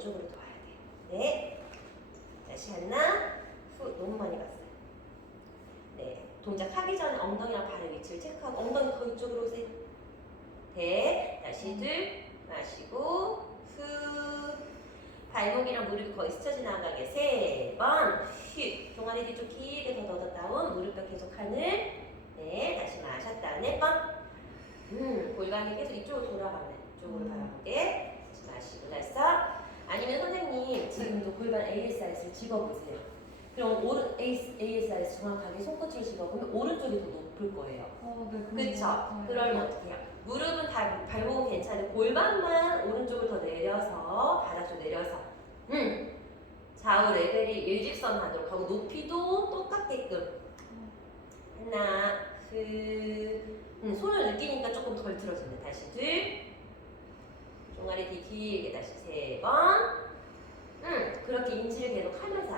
왼쪽으로 더 와야 돼요. 네. 다시 하나, 후, 너무 많이 갔어요. 네. 동작 하기 전에 엉덩이랑 발의 위치를 체크하고 엉덩이 더 이쪽으로 오세요. 대, 다시 둘, 마시고, 후. 발목이랑 무릎이 거의 스쳐 지나가게 세 번, 휘. 종아리 뒤쪽 길게 더더 다운, 무릎도 계속 하늘. 네, 다시 마셨다. 네 번. 음, 골반이 계속 이쪽으로 돌아가네. 이쪽으로 음. 바라보게. 다시 마시고 나서. 아니면 선생님 지금도 골반 ASRS를 집어보세요. 그럼 오른 ASRS 정확하게 손끝을 집어보면 오른쪽이 더 높을 거예요. 어, 네, 그쵸? 그러면 어떻게 해요? 무릎은 다 발목은 괜찮은데 골반만 오른쪽을 더 내려서 바닥 쪽 내려서 음 좌우 레벨이 일직선 하도록 하고 높이도 똑같게끔 하나 둘 음, 손을 느끼니까 조금 덜 틀어진다 다시 둘 종아리 뒤 길게 다시 세번 음, 그렇게 인지를 계속 하면서